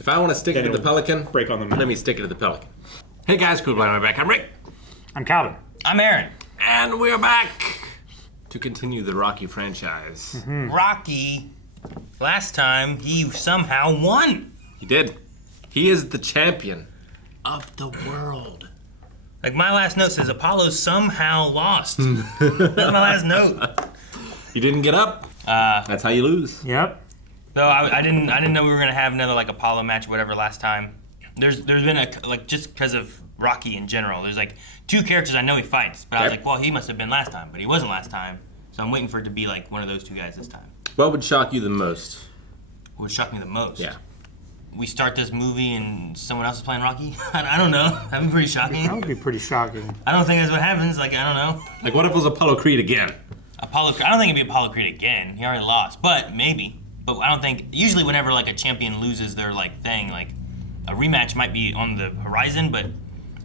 If I want to stick it to the Pelican, break on the let me stick it to the Pelican. Hey guys, cool blind back. I'm Rick. I'm Calvin. I'm Aaron. And we're back to continue the Rocky franchise. Mm-hmm. Rocky, last time he somehow won. He did. He is the champion of the world. Like my last note says, Apollo somehow lost. That's my last note. You didn't get up. That's how you lose. Yep. No, I didn't know we were gonna have another like Apollo match or whatever last time. There's been a just because of Rocky in general. There's like two characters I know he fights, but I was like, well, he must have been last time, but he wasn't last time. So I'm waiting for it to be like one of those two guys this time. What would shock you the most? What would shock me the most? Yeah. We start this movie and someone else is playing Rocky? I don't know. That'd be pretty shocking. That would be pretty shocking. I don't think that's what happens. Like, I don't know. Like, what if it was Apollo Creed again? I don't think it'd be Apollo Creed again. He already lost, but maybe. But I don't think, usually whenever like a champion loses their like thing, like a rematch might be on the horizon, but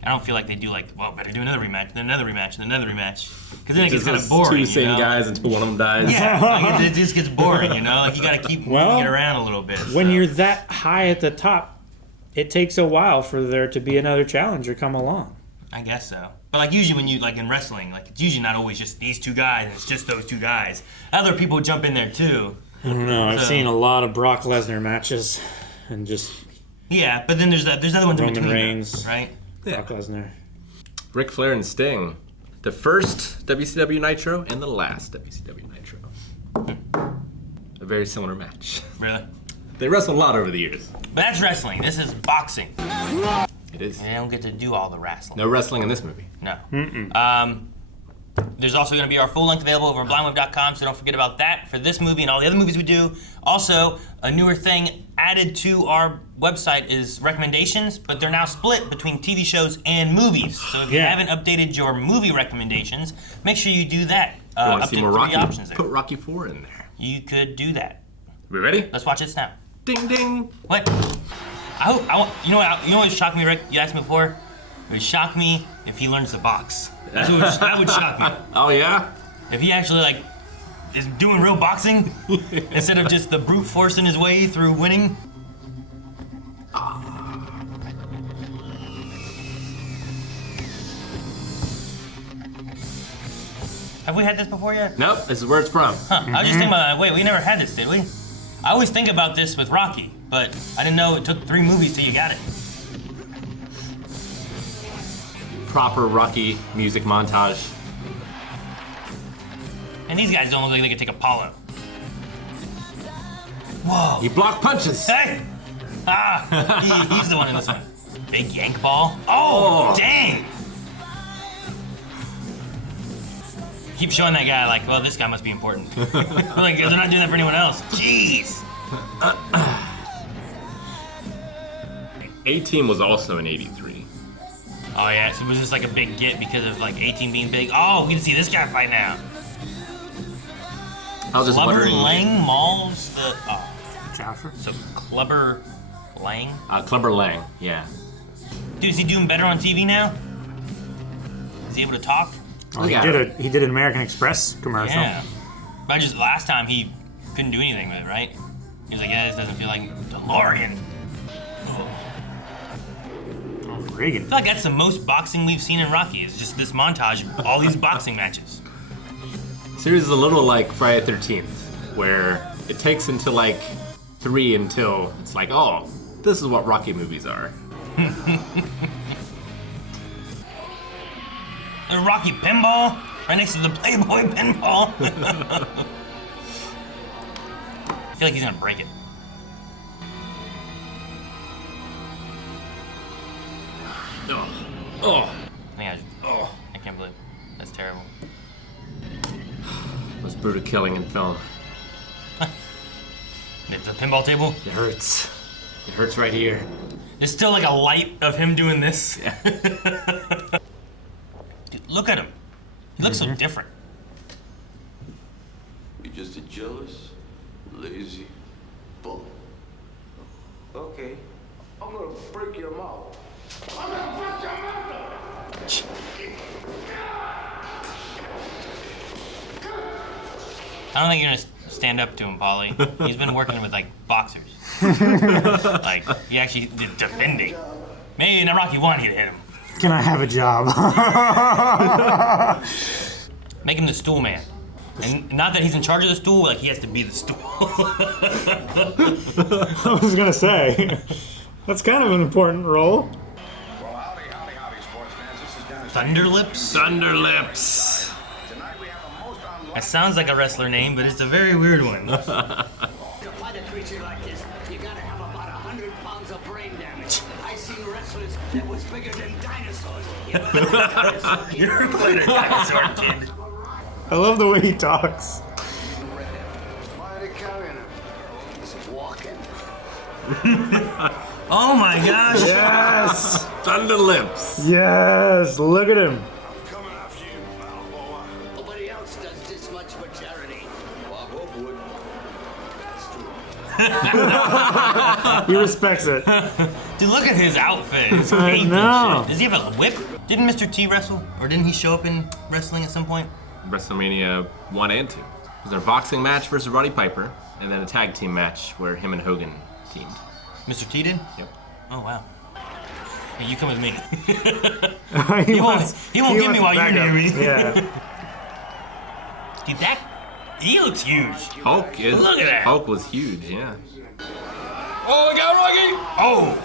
I don't feel like they do like, well, better do another rematch, then another rematch, then another rematch. Because then it gets kind of boring, Two same guys until one of them dies. Yeah, like it just gets boring, you know? Like you gotta keep moving it around a little bit. When you're that high at the top, it takes a while for there to be another challenger come along. I guess so. But like usually when you, like in wrestling, like it's usually not always just these two guys and it's just those two guys. Other people jump in there too. I don't know. I've seen a lot of Brock Lesnar matches, and just yeah. But then there's other ones in Roman between, Reigns, right? Brock Lesnar, Ric Flair and Sting, the first WCW Nitro and the last WCW Nitro. A very similar match. Really? They wrestled a lot over the years. But that's wrestling. This is boxing. It is. They don't get to do all the wrestling. No wrestling in this movie. No. There's also going to be our full length available over on blindweb.com, so don't forget about that for this movie and all the other movies we do. Also, a newer thing added to our website is recommendations, but they're now split between TV shows and movies. So if you haven't updated your movie recommendations, make sure you do that. You want to Up see to more 3 Rocky? options there. Put Rocky 4 in there. You could do that. We ready? Let's watch this now. Ding ding. What? You know what would shock me, Rick? You asked me before. It would shock me if he learns the box. That would shock me. Oh yeah? If he actually like is doing real boxing instead of just the brute forcing his way through winning. Have we had this before yet? Nope, this is where it's from. Huh. I was just thinking about, wait, we never had this, did we? I always think about this with Rocky, but I didn't know it took 3 movies till you got it. Proper Rocky music montage. And these guys don't look like they could take Apollo. Whoa. You block punches. Hey! He's the one in this one. Big yank ball. Oh, dang! Keep showing that guy like, well, this guy must be important. Like, they're not doing that for anyone else. Jeez! A-Team was also in 83. Oh yeah, so it was just like a big get because of like 18 being big. Oh, we can see this guy fight now. I was just Clubber wondering. Lang mauls the. Jaffer. So Clubber Lang? Clubber Lang, yeah. Dude, is he doing better on TV now? Is he able to talk? Oh, he did an American Express commercial. Yeah. But just last time he couldn't do anything with it, right? He was like, yeah, this doesn't feel like DeLorean. Reagan. I feel like that's the most boxing we've seen in Rocky, is just this montage of all these boxing matches. Series is a little like Friday the 13th, where it takes until like 3 until it's like, oh, this is what Rocky movies are. The Rocky pinball, right next to the Playboy pinball. I feel like he's gonna break it. Oh, I can't believe it. That's terrible. was brutal killing in film. It's a pinball table. It hurts. It hurts right here. There's still like a light of him doing this. Dude, look at him. He looks so different. You're just a jealous, lazy bum. Okay. I'm gonna break your mouth. I'm gonna break your mouth! I don't think you're gonna stand up to him, Polly. He's been working with like boxers. Like, he actually did defending. Maybe in Rocky 1 he'd hit him. Can I have a job? Make him the stool man. And not that he's in charge of the stool, like he has to be the stool. I was gonna say, that's kind of an important role. Well, howdy, sports fans. This is Dennis. Thunderlips? Thunderlips. Tonight we have a most unlikely. That sounds like a wrestler name, but it's a very weird one. To fight a creature like this, you gotta have about 100 pounds of brain damage. I seen wrestlers that was bigger than dinosaurs. You're quite a dinosaur kid. I love the way he talks. Why are they carrying him? He's walking. Oh my gosh! Yes! Thunderlips. Yes! Look at him. Coming after you, Balboa. Nobody else does this much for charity. Well, I hope would. He respects it. Dude, look at his outfit. His I cape and know. shit. Does he have a whip? Didn't Mr. T wrestle? Or didn't he show up in wrestling at some point? WrestleMania 1 and 2. It was their boxing match versus Roddy Piper, and then a tag team match where him and Hogan teamed. Mr. T did? Yep. Oh, wow. Hey, you come with me. he won't get me while you're near me. Yeah. Dude, he looks huge. Hulk is. Look at that. Hulk was huge, yeah. Oh, I got Rocky! Oh!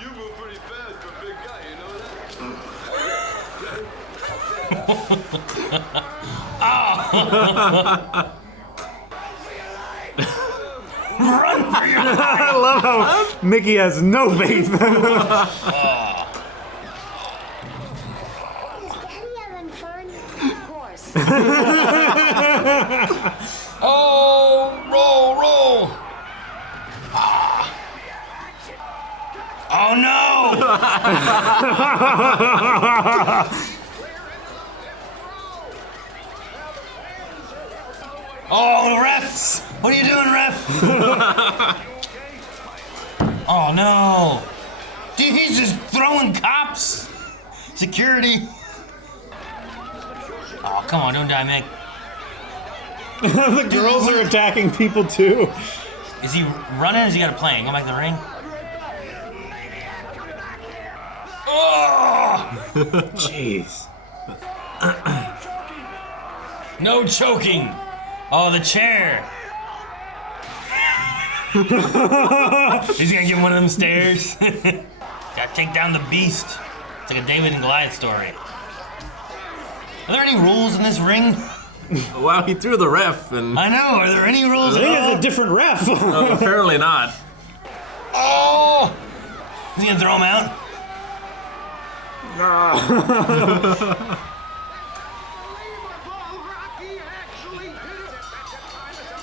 You move pretty fast for a big guy, you know that? Run for your life! I love how Mickey has no faith. Daddy having fun? Of course. Oh, roll! Ah. Oh no! Oh, refs! What are you doing, ref? Oh no! Dude, he's just throwing cops! Security! Oh, come on, don't die, Mick. The girls are attacking people too. Is he running or is he got a plane? Go back to the ring? Oh! Jeez. No choking! Oh, the chair! He's gonna give him one of them stairs. Gotta take down the beast. It's like a David and Goliath story. Are there any rules in this ring? Wow, he threw the ref, and I know, are there any rules I at think all? it's a different ref. apparently not. Oh! Is he gonna throw him out?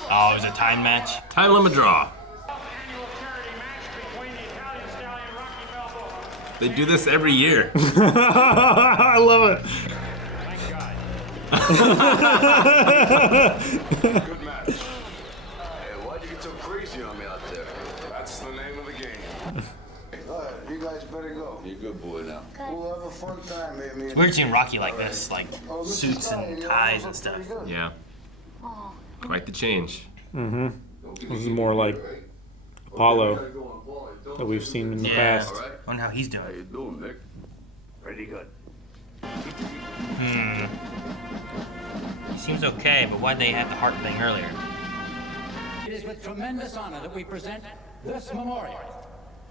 Oh, it was a time match. Time limit draw. They do this every year. I love it. Good match. Hey, why'd you get so crazy on me out there? That's the name of the game. You guys better go. You're a good boy now. We'll have a fun time, man. It's weird seeing Rocky like this, like suits and ties and stuff. Yeah. Quite the change. This is more like Apollo that we've seen in the Yeah. past. Wonder how he's How doing. you doing, Mick? Pretty good. He seems okay, but why'd they have the heart thing earlier? It is with tremendous honor that we present this memorial,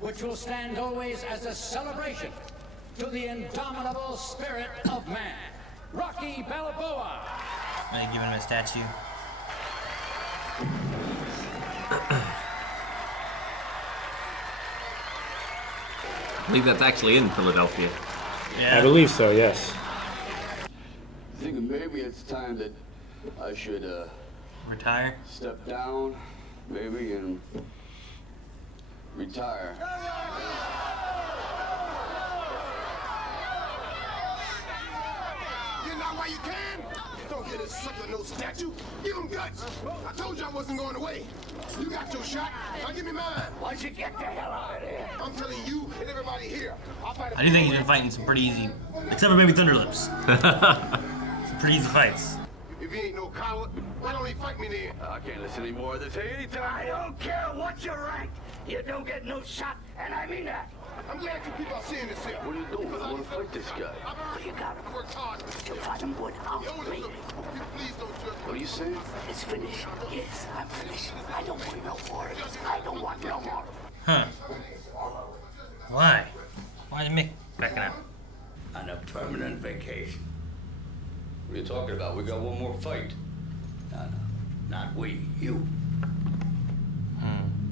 which will stand always as a celebration to the indomitable spirit of man, Rocky Balboa. Are they giving him a statue? I believe that's actually in Philadelphia. I believe so, yes. I think maybe it's time that I should Retire? step down, maybe, and retire. You know why you can? Don't get a sucker no statue. Give him guts. I told you I wasn't going away. You got your shot. Now give me mine. Why'd you get the hell out of there? I'm telling you and everybody here. I'll fight I do think he's been fighting some pretty easy, except for maybe Thunderlips. Some pretty easy fights. If he ain't no coward, why don't he fight me then? I can't listen anymore of this. Hey, anytime. I don't care what you rank. You don't get no shot, and I mean that. I'm glad you people are seeing this here. What are you doing? I want to fight this guy. You gotta Worked hard. to fight him without me. Please don't judge me. What are you saying? It's finished. Yes, I'm finished. I don't want no more. I don't want no more. Huh. Why? Why is Mick backing out? On a permanent vacation. What are you talking about? We got one more fight. No, not we. You.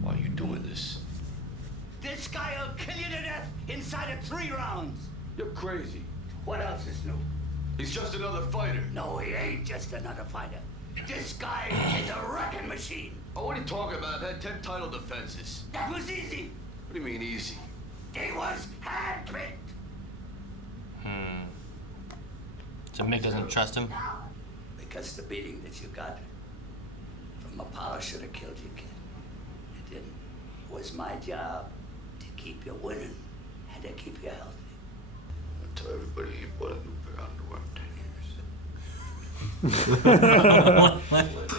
Why are you doing this? This guy will kill you to death inside of 3 rounds. You're crazy. What else is new? He's just another fighter. No, he ain't just another fighter. This guy is a wrecking machine. Oh, what are you talking about? I've had 10 title defenses. That was easy. What do you mean easy? He was handpicked. So Mick doesn't trust him? Because the beating that you got from Apollo should have killed you, kid. It didn't. It was my job to keep you winning and to keep you healthy. I tell everybody he bought a new pair of underwear in 10 years.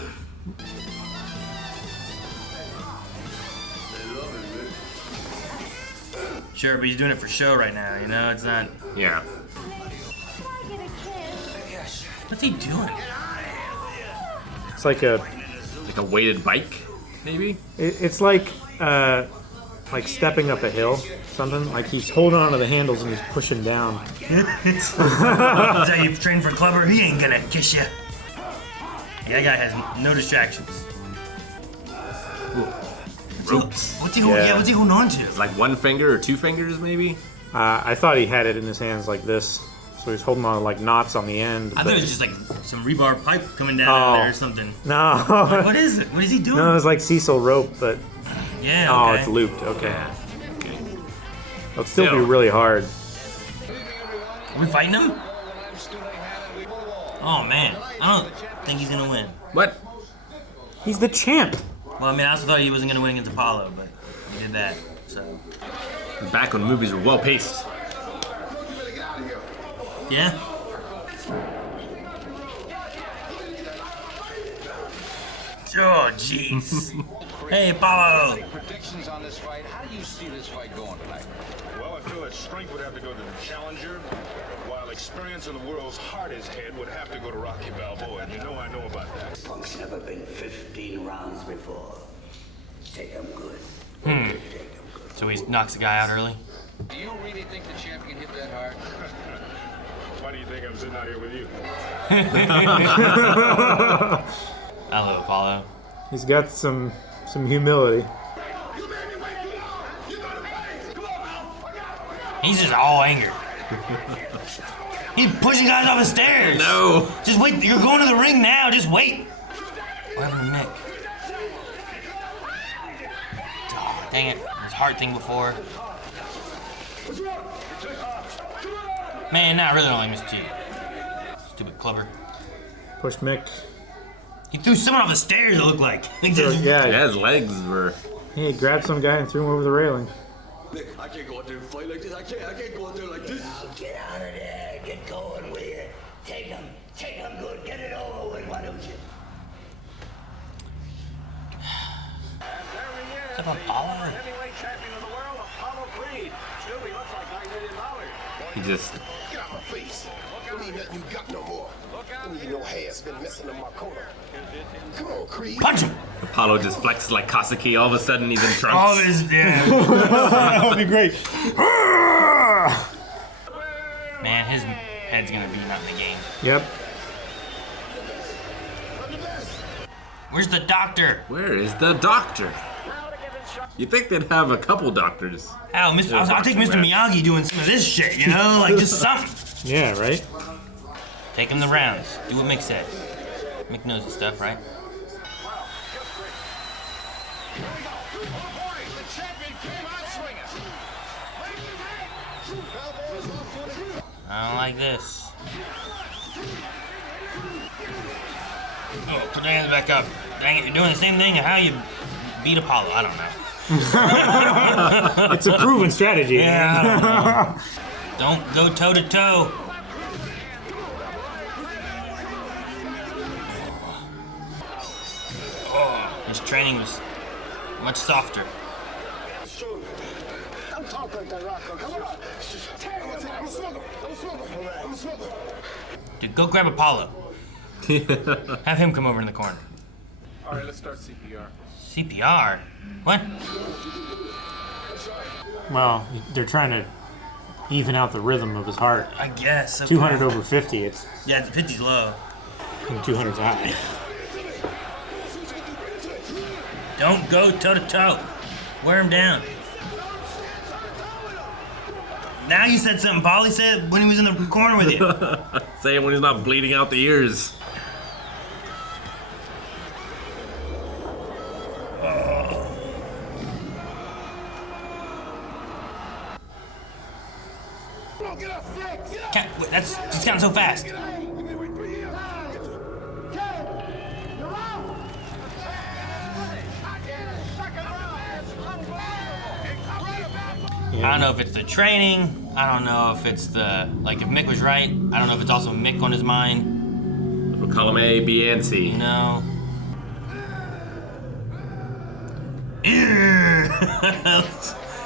They love it, man. Sure, but he's doing it for show right now, you know? It's not... Yeah. Can I get a kiss? What's he doing? It's like a, Like a weighted bike, maybe? it's like stepping up a hill, something. Like he's holding onto the handles and he's pushing down. Is that you train for Clubber? He ain't gonna kiss you. Yeah, that guy has no distractions. Ropes. What's he holding? Yeah. What's he holding on to? Like one finger or 2 fingers, maybe? I thought he had it in his hands like this, so he's holding on to like knots on the end. I but- thought it was just like some rebar pipe coming down out of there or something. No. What is it? What is he doing? No, it's like Cecil rope, but Yeah. oh, Okay. it's looped. Okay, Yeah. it'll still be Still. really hard. Are we fighting him? Oh man, I don't think he's gonna win. What? He's the champ. Well, I mean, I also thought he wasn't gonna win against Apollo, but he did that. So Back when movies were well paced. yeah. Oh jeez. Hey Apollo. Predictions on this fight. How do you see this fight going tonight? Well, I feel that strength would have to go to the challenger, while experience in the world's hardest head would have to go to Rocky Balboa. And you know I know about that. Punk's never been 15 rounds before. Take him good. Take him good. So he knocks the guy out early. Do you really think the champion hit that hard? Why do you think I'm sitting out here with you? I love Apollo. He's got some humility. He's just all anger. He's pushing guys off the stairs. No. Just wait. You're going to the ring now. Just wait. What happened to Mick? Oh, dang it. His heart thing before. Man, nah, I really don't like Mr. T. Stupid clubber. Push Mick. He threw someone off the stairs, it looked like. Yeah, Yeah, his legs were. he grabbed some guy and threw him over the railing. Nick, I can't go out there and fight like this. I can't go out there like this. Get out of there. Get going with it. Take him good. Get it over with. Why don't you? Is that Apollo? Heavyweight champion of the world, Apollo Creed. Still, he looks like $9 million. He just. Get out my face. Don't need nothing you got no more. Don't need no hair's been messing in my corner. Come on, Creed. Punch him! Apollo just flexes like Kasaki. All of a sudden, he's in trunks. All this, yeah. That would be great. Man, his head's gonna be not in the game. Yep. Where's the doctor? Where is the doctor? You'd think they'd have a couple doctors. Hell, I'll take Mr. Miyagi doing some of this shit, you know? Like, just something. Yeah, right? Take him the rounds. Do what Mick said. Mick knows his stuff, right? I don't like this. Oh, put your hands back up. Dang it, you're doing the same thing as how you beat Apollo. I don't know. It's a proven strategy. Yeah, I don't know. Don't go toe to toe. His training was much softer. I'm talking to Rocco. Come on. I'm a smoker. I'm a smoker. Dude, go grab Apollo. Have him come over in the corner. All right, let's start CPR. CPR? What? Well, they're trying to even out the rhythm of his heart. I guess. Okay. 200 over 50, it's... Yeah, 50's low. And 200's high. Don't go toe-to-toe. Wear him down. Now you said something Paulie said when he was in the corner with you. Say it when he's not bleeding out the ears. Wait, that's just counting so fast. I don't know if it's the training. I don't know if it's the, like, if Mick was right. I don't know if it's also Mick on his mind. We'll call him A, B, and C. You know?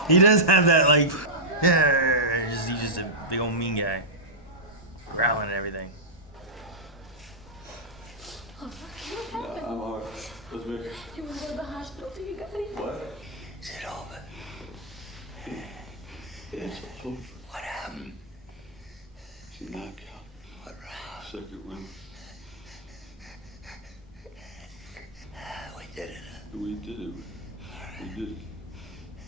He does have that, like, he's just a big old mean guy. Growling and everything. I'm alright. What's Mick? You want to go to the hospital? Do you got any? What? Is it over? It's over. What happened? She knocked out. What round? Second round. We did it. We did it. We did it.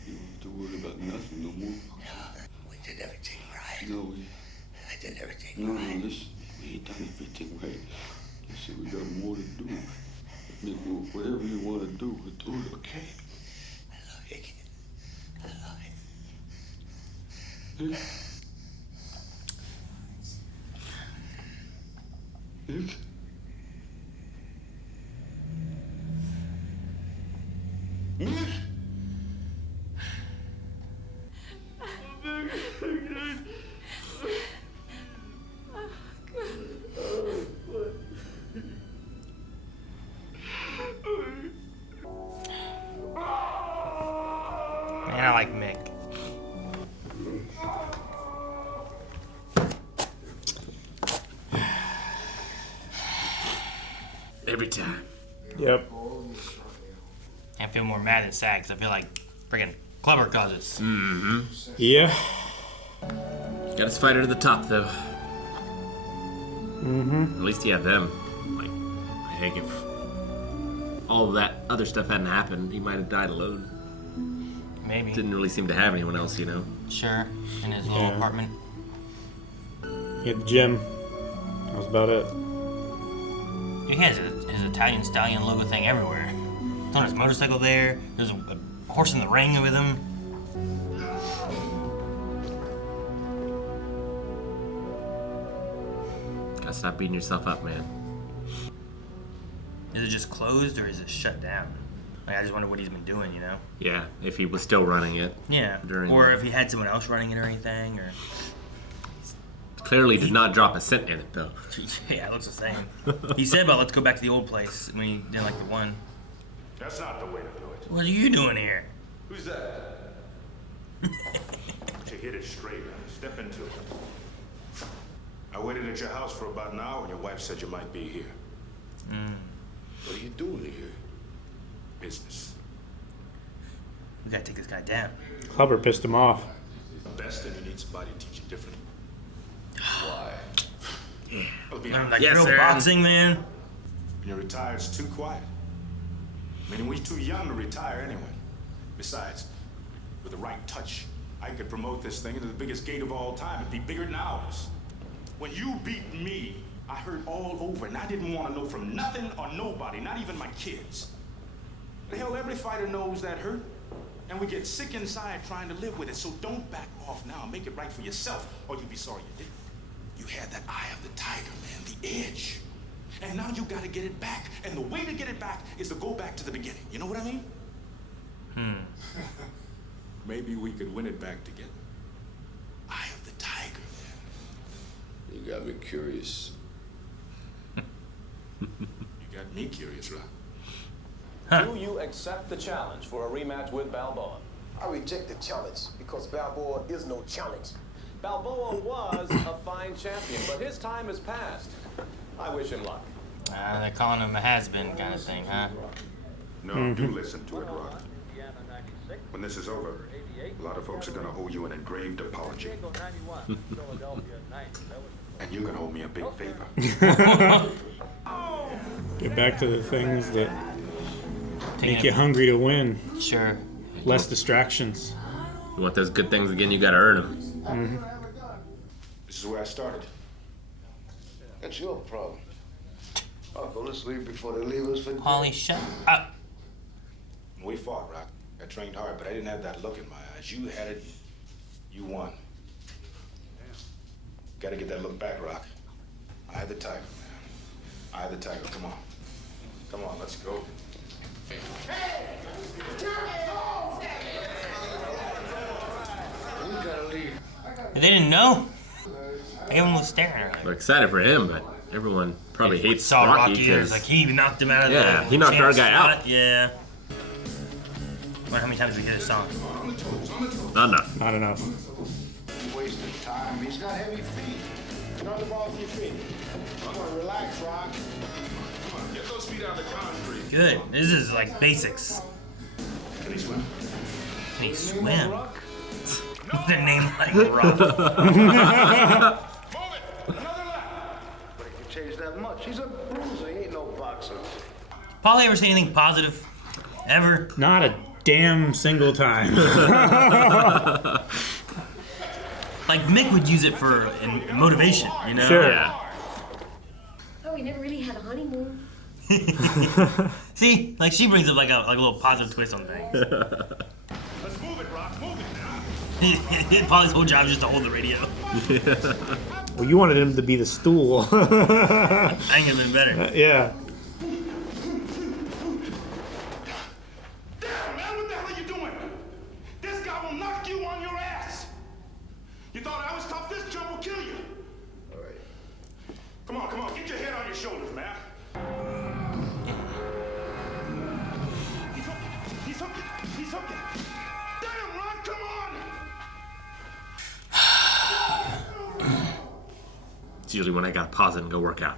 You don't have to worry about nothing no more. No, we did everything right. No, I did everything right. no, listen. We ain't done everything right. Listen, we got more to do. Nick, whatever you want to do, we'll do it, okay? I love you, kid. I love you. Nick? Nick? Nick? Man, I like Mick. Every time. Yep. I feel more mad than sad because I feel like friggin' Clubber causes. Mm-hmm. Yeah. Got his fighter to the top, though. Mm-hmm. At least he had them. Like, I think if all that other stuff hadn't happened, he might have died alone. Maybe. Didn't really seem to have anyone else, you know. Sure. In his little apartment. He had the gym. That was about it. He has his Italian Stallion logo thing everywhere. It's on his motorcycle there. There's a horse in the ring with him. Gotta stop beating yourself up, man. Is it just closed or is it shut down? Like, I just wonder what he's been doing, you know? Yeah, if he was still running it. Yeah. Or if he had someone else running it or anything, or... Clearly did not drop a cent in it, though. Yeah, it looks the same. He said about let's go back to the old place when he didn't like the one. That's not the way to do it. What are you doing here? Who's that? To hit it straight, step into it. I waited at your house for about an hour and your wife said you might be here. What are you doing here? Business. We gotta take this guy down. Clubber pissed him off. Best, and you need somebody to teach you different. Why? Learn like real boxing, man. When you're retired, it's too quiet. I mean, we're too young to retire anyway. Besides, with the right touch, I could promote this thing into the biggest gate of all time. It'd be bigger than ours. When you beat me, I heard all over, and I didn't want to know from nothing or nobody, not even my kids. The hell, every fighter knows that hurt, and we get sick inside trying to live with it. So don't back off now. Make it right for yourself, or you'll be sorry you didn't. You had that eye of the tiger, man, the edge. And now you gotta get it back. And the way to get it back is to go back to the beginning. You know what I mean? Maybe we could win it back together. Eye of the tiger, man. You got me curious. You got me curious, right? Do you accept the challenge for a rematch with Balboa? I reject the challenge because Balboa is no challenge. Balboa was a fine champion, but his time has passed. I wish him luck. They're calling him a has-been kind of thing, huh? No, do listen to it, Rock. When this is over, a lot of folks are gonna owe you an engraved apology. And you can owe me a big favor. Get back to the things that make you hungry to win. Sure. Less distractions. You want those good things again, you gotta earn them. Mm-hmm. This is where I started. That's your problem. I'll go to sleep before they leave us for dead. Holly, shut up. We fought, Rock. I trained hard, but I didn't have that look in my eyes. You had it. You won. Gotta get that look back, Rock. Eye of the tiger, man. Eye of the tiger. Come on. Come on, let's go. We gotta leave. They didn't know? Everyone was staring at her. We're excited for him, but everyone probably hates Saw Rocky Rocky, it was because like he knocked him out of the yeah, he knocked our guy spot. out. Yeah. I wonder how many times we hear this song. Not enough. Not enough. Wasting time. He's got heavy feet. Turn the ball to your feet. Come on, relax, Rock. Come on, get those feet out of the concrete. Good. This is like basics. Can he swim? Can he swim? The name like Rock. But he can change that much. He's a bruiser. He ain't no boxer. Paulie ever say anything positive? Ever? Not a damn single time. Like Mick would use it for motivation, you know? Sure. Yeah. Oh, we never really had a honeymoon. See, like she brings up like a little positive twist on things. Let's move it, Rock. Move it now. Paulie's whole job is just to hold the radio. Well, you wanted him to be the stool. I ain't gonna been better. Yeah. Damn, man, what the hell are you doing? This guy will knock you on your ass. You thought I was tough? This jump will kill you. All right. Come on. Get your head on your shoulders, man. He's hooking. Damn, Ron, come on. It's usually when I gotta pause it and go work out.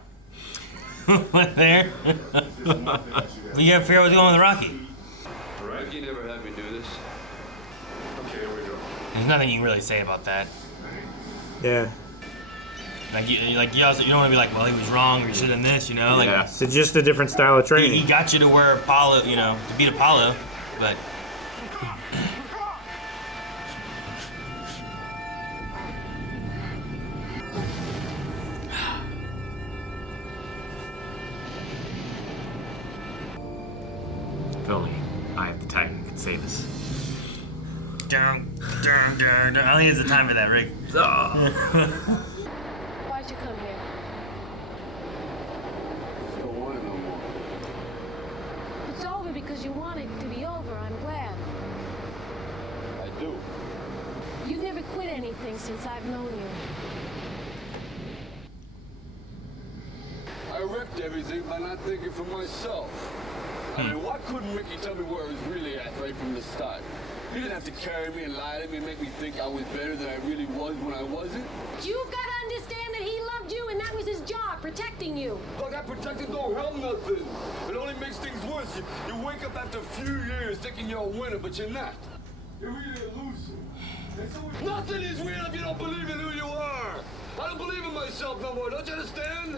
What there? We gotta figure out what's going on with Rocky. Rocky never had me do this. Okay, here we go. There's nothing you can really say about that. Yeah. Like you don't want to be like, well, he was wrong, or he should have done this, you know? Like, Yeah. So just a different style of training. he got you to where Apollo, you know, to beat Apollo, but If only Eye of the Tiger could save us. dun. I don't think it's the time for that, Rick. Why'd you come here? Don't want it no more. It's over because you want it to be over. I'm glad. I do. You've never quit anything since I've known you. I wrecked everything by not thinking for myself. I mean, why couldn't Ricky tell me where I was really at right from the start? He didn't have to carry me and lie to me and make me think I was better than I really was when I wasn't. You've got to understand that he loved you and that was his job, protecting you. Look, that protected don't help nothing. It only makes things worse. You wake up after a few years thinking you're a winner, but you're not. You're really a loser. Nothing is real if you don't believe in who you are. I don't believe in myself no more, don't you understand?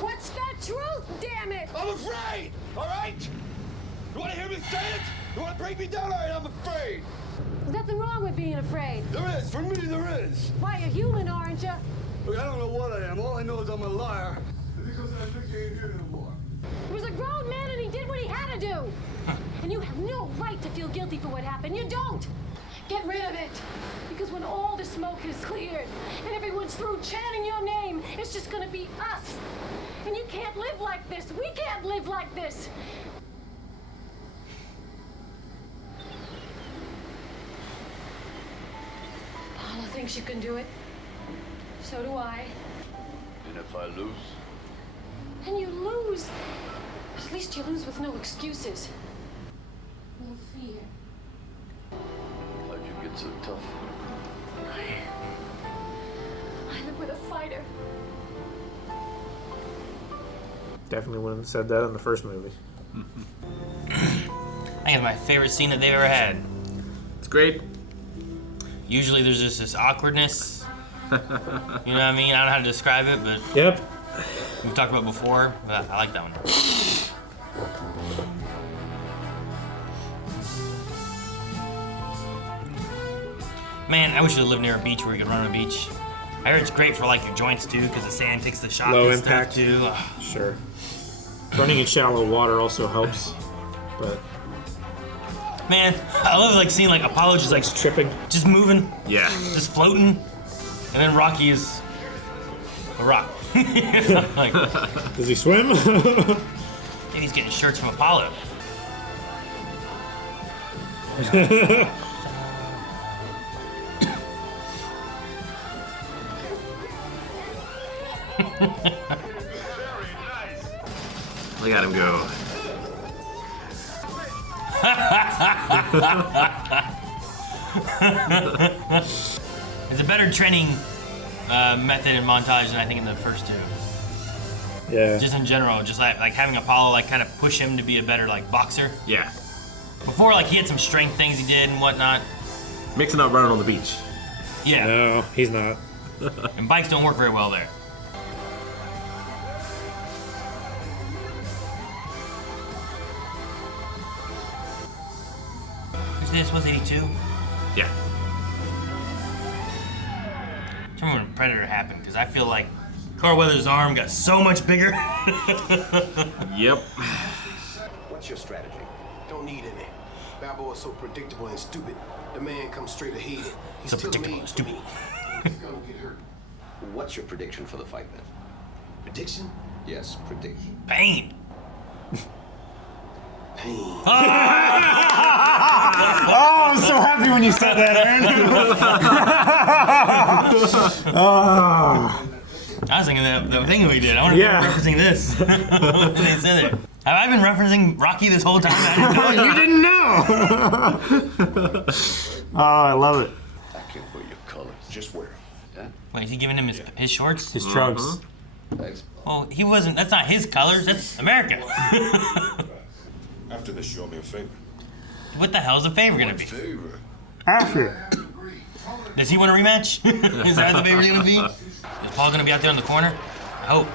What's the truth, damn it? I'm afraid, all right? You want to hear me say it? You want to break me down? All right, I'm afraid. There's nothing wrong with being afraid. There is. For me, there is. Why, you're human, aren't you? Look, I don't know what I am. All I know is I'm a liar. Because I think you ain't here no more. He was a grown man and he did what he had to do. And you have no right to feel guilty for what happened. You don't. Get rid of it. Because when all the smoke is cleared and everyone's through chanting your name, it's just gonna be us. And you can't live like this. We can't live like this. Paula thinks you can do it. So do I. And if I lose? And you lose. At least you lose with no excuses. It's so tough. I live with a fighter. Definitely wouldn't have said that in the first movie. I think it's my favorite scene that they've ever had. It's great. Usually there's just this awkwardness. You know what I mean? I don't know how to describe it, but Yep. we've talked about it before, but I like that one. Man, I wish you lived near a beach where you could run on a beach. I heard it's great for like your joints too, because the sand takes the shock Low and impact. stuff too. Ugh. Sure. Running in shallow water also helps, but Man, I love like seeing like Apollo just like tripping, just moving, Yeah. just floating, and then Rocky is a rock. Like, does he swim? maybe he's getting shirts from Apollo. Look at him go. It's a better training method and montage than I think in the first two. Yeah. Just in general, just like having Apollo like kind of push him to be a better like boxer. Yeah. Before like he had some strength things he did and whatnot. Mixing up running on the beach. Yeah. No, he's not. And bikes don't work very well there. Who's this? Was 82? Yeah. I remember when Predator happened because I feel like Carl Weathers' arm got so much bigger. Yep. What's your strategy? Don't need any. Balboa's so predictable and stupid. The man comes straight ahead. He's So still predictable made and stupid. He's gonna get hurt. What's your prediction for the fight then? Prediction? Yes, prediction. Pain. Pain. Oh, I'm so happy when you said that, Aaron. Oh. I was thinking the thing we did. I want to be referencing this. When they said it. Have I been referencing Rocky this whole time? I didn't know. You didn't know. Oh, I love it. I can't wear your colors. Just wear them. Yeah? Wait, is he giving him his shorts? His trunks. Thanks. Well, he wasn't. That's not his colors. That's America. After this, you owe me a favor. What the hell's the favor gonna be? Favor. After. Does he want a rematch? Is that the favor's gonna be? Is Paul gonna be out there in the corner? I hope.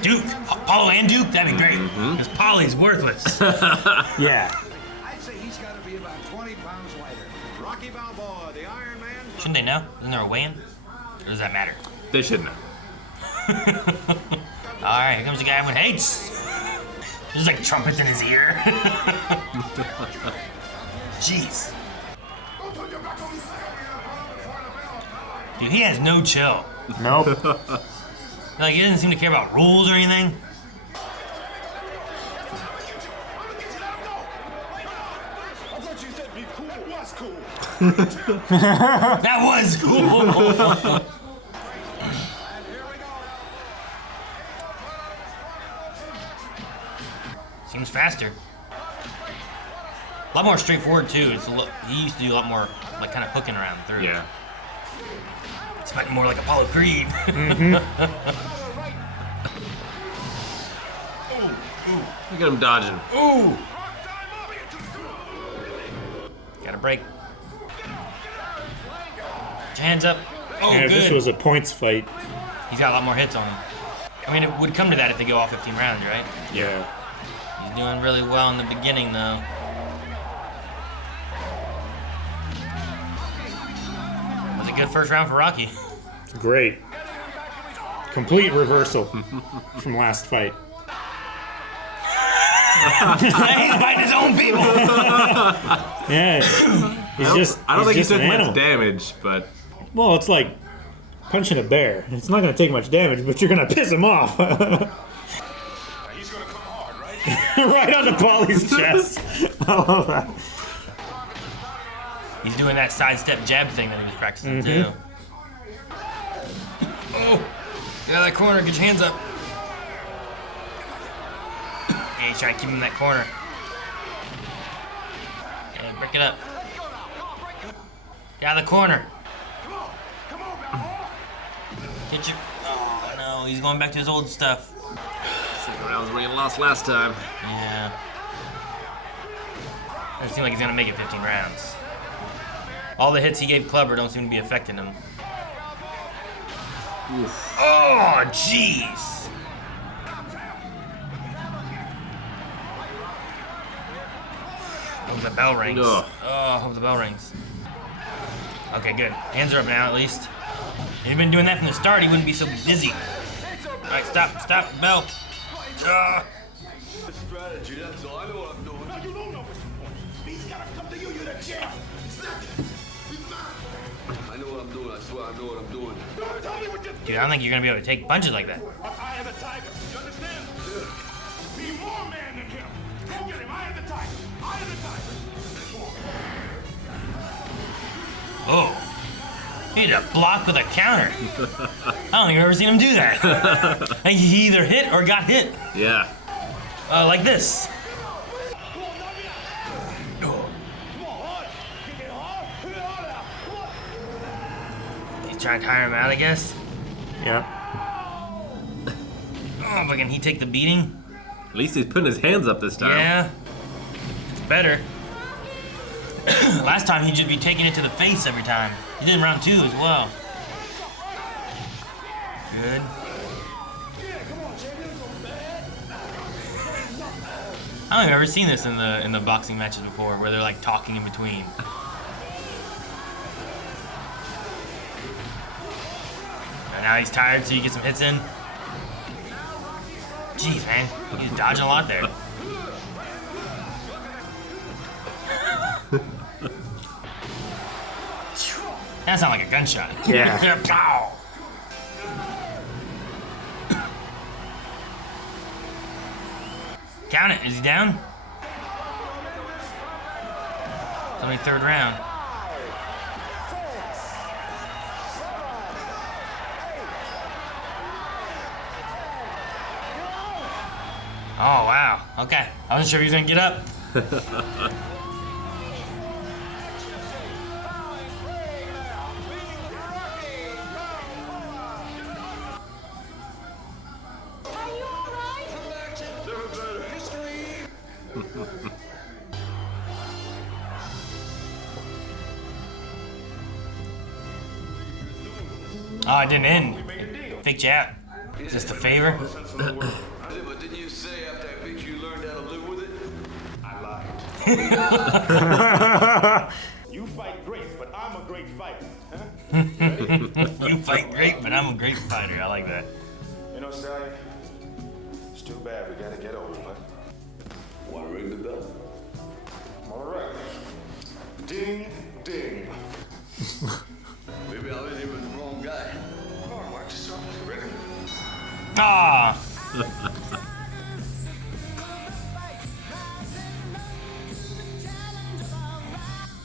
Duke, Paulo and Duke, that'd be great. Because Paulie's worthless. Yeah. I'd say he's got to be about 20 pounds lighter. Rocky Balboa, the Iron Man. Shouldn't they know? Isn't there a weigh-in? Or does that matter? They should know. All right, here comes the guy everyone hates. There's like trumpets in his ear. Jeez. Dude, he has no chill. Nope. Like, he doesn't seem to care about rules or anything. I thought you said be cool. What's cool? That was cool. Seems faster. A lot more straightforward too. He used to do a lot more like kind of hooking around through. Yeah. It's fighting more like Apollo Creed. Look at him dodging. Ooh. Got a break. Put your hands up. Oh, And if good. this was a points fight. He's got a lot more hits on him. I mean, it would come to that if they go all 15 rounds, right? Yeah. He's doing really well in the beginning, though. It was a good first round for Rocky. Great. Complete reversal from last fight. He's fighting his own people. Yeah. I don't think he just took an much animal. damage, but Well, it's like punching a bear. It's not going to take much damage, but you're going to piss him off. He's gonna come hard, right? Right onto Paulie's chest. I love that. He's doing that sidestep jab thing that he was practicing too. Oh, get out of that corner. Get your hands up. Yeah, he's trying to keep him in that corner. Yeah, break it up. Get out of the corner. Come on, Balboa. Get your. Oh no, he's going back to his old stuff. 6 rounds where he lost last time. Yeah. Doesn't seem like he's gonna make it 15 rounds. All the hits he gave Clubber don't seem to be affecting him. Oof. Oh, jeez. Hope the bell rings. Ugh. Oh, hope the bell rings. Okay, good. Hands are up now, at least. If he'd been doing that from the start, he wouldn't be so dizzy. All right, stop, bell. Strategy, that's all. I know what I'm doing. No, you don't know what you're doing. He's gotta come to you. You're the champ. He's nothing. He's mine. I know what I'm doing. I swear I know what I'm doing. Don't tell me what you're Dude, I don't think you're gonna be able to take punches like that. I am the tiger. You understand? Be more man than him. Go get him. I am the tiger. I am the tiger. Oh. He did a block with a counter. I don't think I've ever seen him do that. He either hit or got hit. Yeah. Like this. He's trying to tire him out, I guess. Yeah. Oh, but can he take the beating? At least he's putting his hands up this time. Yeah. It's better. Last time he'd just be taking it to the face every time. He did in round 2 as well. Good. I don't think I've ever seen this in the boxing matches before, where they're like talking in between. And now he's tired, so you get some hits in. Jeez, man, he's dodging a lot there. That sounded like a gunshot. Yeah. Pow! Count it. Is he down? It's only 3rd round. Oh, wow. Okay. I wasn't sure if he was going to get up. Oh, it didn't end. It faked you out. Is this the favor? But didn't you say after I beat you, you learned how to live with it? I lied. You fight great, but I'm a great fighter. Huh? You fight great, but I'm a great fighter. I like that. You know, Stallion, it's too bad we gotta get old, but... Want to ring the bell? All right. Ding, ding. Maybe I was even the wrong guy. Oh, watch yourself, Rick. Ah!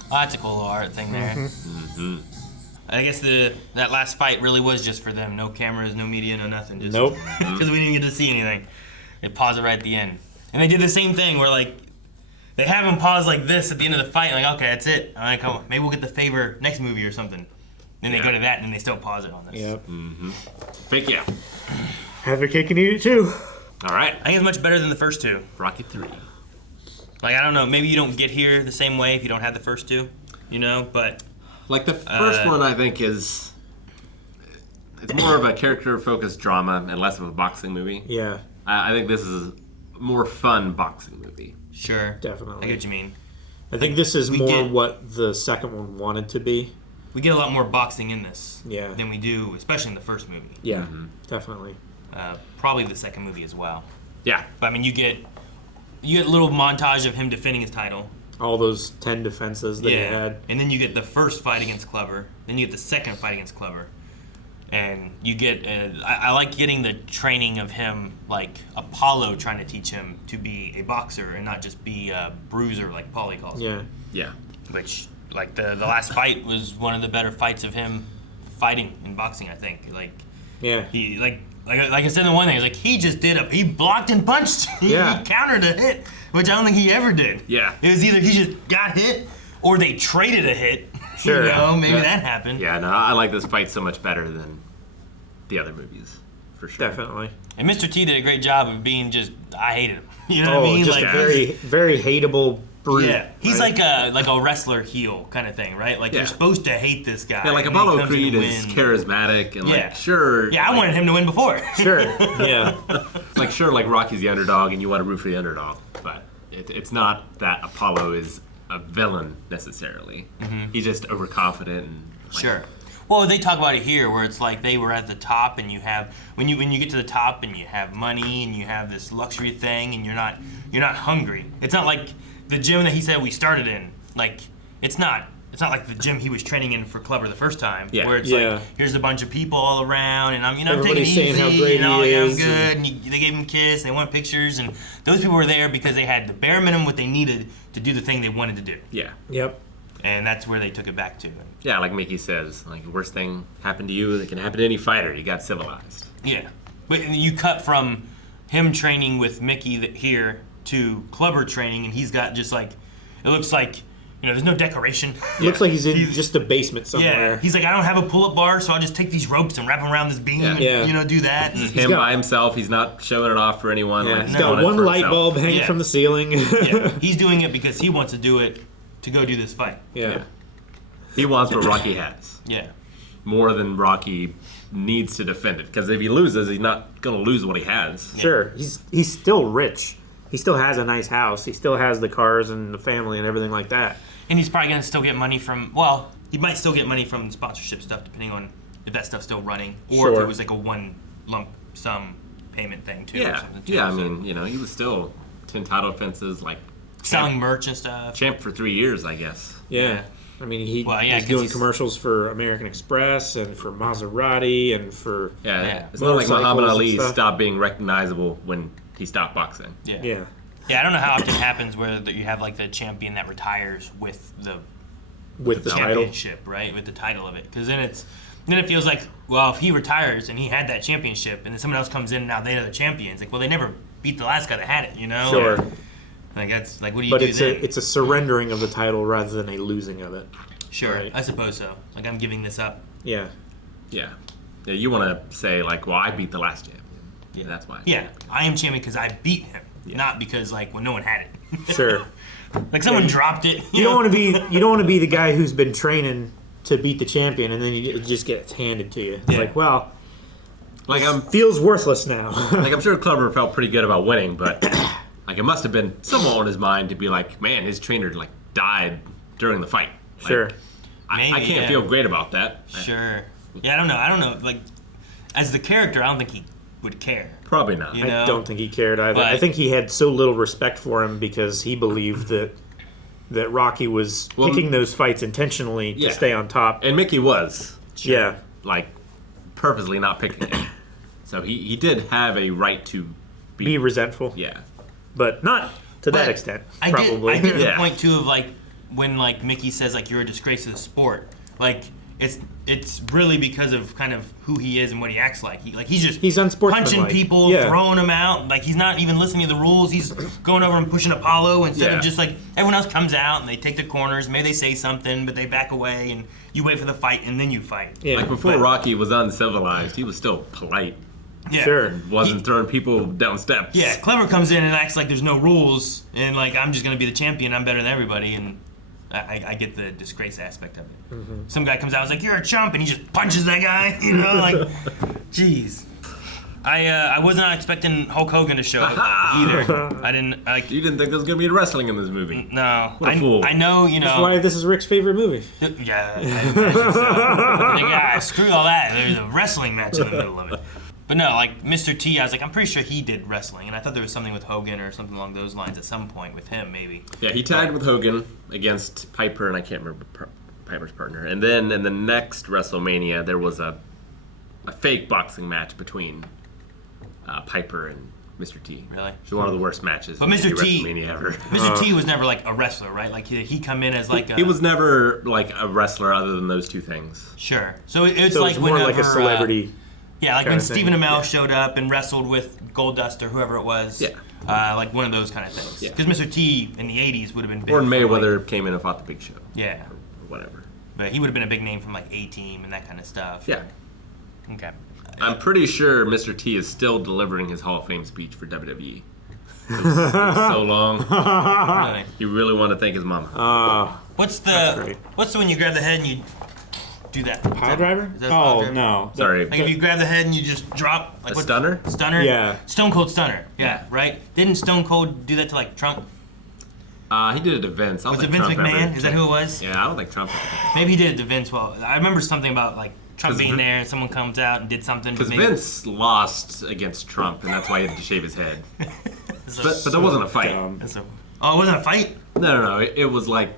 Oh, that's a cool little art thing there. Mm-hmm. I guess that last fight really was just for them. No cameras, no media, no nothing. Just Nope. Because we didn't get to see anything. They paused it right at the end. And they did the same thing where, like, they have him pause like this at the end of the fight. Like, okay, that's it. All right, come on. Maybe we'll get the favor next movie or something. Then they go to that, and then they still pause it on this. Yep. Mm-hmm. Fake yeah. Have your cake and eat it too. All right. I think it's much better than the first 2. Rocky 3. Like, I don't know. Maybe you don't get here the same way if you don't have the first 2, you know, but... Like the first one, I think it's more of a character-focused drama and less of a boxing movie. Yeah. I think this is a more fun boxing movie. Sure. Definitely. I get what you mean. I think this is more what the second one wanted to be. We get a lot more boxing in this Yeah. than we do, especially in the first movie. Yeah, definitely. Probably the second movie as well. Yeah. But I mean, you get a little montage of him defending his title. All those 10 defenses that he had. And then you get the first fight against Clubber. Then you get the second fight against Clubber. And you get, I like getting the training of him, like Apollo trying to teach him to be a boxer and not just be a bruiser like Paulie calls him. Yeah. Which, like, the last fight was one of the better fights of him fighting in boxing, I think. Like, yeah. He, like I said in the one thing, like, he blocked and punched. He countered a hit, which I don't think he ever did. Yeah. It was either he just got hit or they traded a hit. Sure. You know, maybe Yeah. that happened. Yeah, no, I like this fight so much better than the other movies, for sure. Definitely. And Mr. T did a great job of being just, I hated him. You know what I mean? Just Like, very, very hateable brute. yeah, he's right? like a wrestler heel kind of thing, right? Like Yeah. you're supposed to hate this guy. Yeah, like and then he Apollo comes in Creed to is win. charismatic and Yeah. like sure. Yeah, I like, wanted him to win before. Sure. Yeah. like sure, like Rocky's the underdog and you want to root for the underdog, but it's not that Apollo is a villain necessarily. He's just overconfident and like, Sure. Well, they talk about it here, where it's like they were at the top, and you have when you get to the top, and you have money, and you have this luxury thing, and you're not hungry. It's not like the gym that he said we started in. Like it's not like the gym he was training in for Clubber the first time, Yeah. where it's Yeah. like here's a bunch of people all around, and I'm taking it Everybody's easy, saying how great you know, he like, I'm is, good, and they gave him a kiss, they want pictures, and those people were there because they had the bare minimum what they needed to do the thing they wanted to do, Yeah. Yep. and that's where they took it back to. Yeah, like Mickey says, like the worst thing happened to you that can happen to any fighter. You got civilized. Yeah, but you cut from him training with Mickey here to Clubber training, and he's got just like it looks like there's no decoration. Looks like he's in just a basement somewhere. Yeah, he's like I don't have a pull-up bar, so I'll just take these ropes and wrap them around this beam, Yeah. and do that. And Him by himself. He's not showing it off for anyone. Yeah. Like, He's doing got it one for light himself. bulb hanging Yeah. from the ceiling. yeah, he's doing it because he wants to do it to go do this fight. Yeah. He wants what Rocky has Yeah, more than Rocky needs to defend it. Because if he loses, he's not gonna lose what he has. Sure. He's still rich. He still has a nice house. He still has the cars and the family and everything like that. and he's probably gonna still get money from. Well, he might still get money from the sponsorship stuff, depending on if that stuff's still running, or if Sure. it was like a one lump sum payment thing too. Or Yeah. something too, Yeah. I so. mean, he was still 10 title defenses, like selling merch and stuff. champ for 3 years, I guess. Yeah. I mean, he Well, yeah, was 'cause doing he's- commercials for American Express and for Maserati and for Yeah. It's not like Muhammad Motorcycles Ali and stuff. stopped being recognizable when he stopped boxing. Yeah. yeah. Yeah, I don't know how often it happens where you have like the champion that retires with the With the title. championship, right? With the title of it, because then it feels like, well, if he retires and he had that championship, and then someone else comes in and now they're the champions, like, well, they never beat the last guy that had it, you know? Sure. Like that's like, what do you But do it's then? it's a surrendering of the title rather than a losing of it. Sure, right. I suppose so. Like I'm giving this up. Yeah. Yeah. Yeah. You want to say like, well, I beat the last champion. Yeah. That's why. Yeah, I am champion because I beat him, not because like when no one had it. Sure. Like someone dropped it. You don't want to be the guy who's been training to beat the champion and then it just gets handed to you. It's Yeah. like, well, Like feels worthless now. I'm sure Clubber felt pretty good about winning, but like it must have been somewhat on his mind to be like, man, his trainer like died during the fight. Like, Sure. I Maybe, can't yeah. feel great about that. Sure. Yeah, I don't know. Like, as the character, I don't think he would care. Probably not. You know? I don't think he cared either. But- I think he had so little respect for him because he believed that Rocky was picking those fights intentionally Yeah. to stay on top. And Mickey was Yeah. like purposely not picking him. So he did have a right to Be resentful. Yeah. But not to that But extent, I probably. get the Yeah. point too of like when like Mickey says like you're a disgrace to the sport. Like it's really because of kind of who he is and what he acts like. He's just He's unsportsmanlike. punching people, Yeah. throwing them out. Like he's not even listening to the rules. He's going over and pushing Apollo instead Yeah. of just like everyone else comes out and they take the corners. Maybe they say something, but they back away and you wait for the fight and then you fight. Yeah. Like before But- Rocky was uncivilized, he was still polite. Yeah. Sure. Wasn't throwing people down steps. Yeah, Clever comes in and acts like there's no rules and like I'm just gonna be the champion. I'm better than everybody, and I get the disgrace aspect of it. Mm-hmm. Some guy comes out and is like, "You're a chump," and he just punches that guy. You know, like, jeez. I was not expecting Hulk Hogan to show up either. I didn't like. You didn't think there was gonna be wrestling in this movie. No, What a fool. I know. You That's know. why this is Rick's favorite movie. Yeah, I imagine so. Like, yeah, screw all that. There's a wrestling match in the middle of it. But no, like Mr. T, I was like, I'm pretty sure he did wrestling, and I thought there was something with Hogan or something along those lines at some point with him, maybe. Yeah, he tagged with Hogan against Piper, and I can't remember Piper's partner. And then in the next WrestleMania, there was a fake boxing match between Piper and Mr. T. Really? It was one of the worst matches But in Mr. T, WrestleMania ever. Mr. T was never like a wrestler, right? Like he come in as like a. He was never like a wrestler other than those two things. Sure. So it's So like it's more whenever, like a celebrity. yeah, like kinda when thing. Stephen Amell Yeah. showed up and wrestled with Goldust or whoever it was. Yeah. Like one of those kind of things. Yeah. Because Mr. T in the '80s would have been big. Or for, Mayweather like- came in and fought the Big Show. yeah. Or whatever. But he would have been a big name from like A-Team and that kind of stuff. Yeah. Okay. I'm pretty sure Mr. T is still delivering his Hall of Fame speech for WWE. It was so long. Really? He really wanted to thank his mama. What's the when you grab the head and you do that? Pile driver? Is that a pile driver? No. Sorry. Like if you grab the head and you just drop. Like A stunner? Stunner? Yeah. Stone Cold Stunner. Yeah, right? Didn't Stone Cold do that to like Trump? He did it to Vince. I don't Was it think Vince Trump McMahon? ever- Is that who it was? Yeah, I don't think Trump. Maybe he did it to Vince. Well, I remember something about like Trump 'Cause being Vin- there and someone comes out and did something. Because maybe- Vince lost against Trump, and that's why he had to shave his head. But there wasn't a fight. Oh, it wasn't a fight? No. It was like,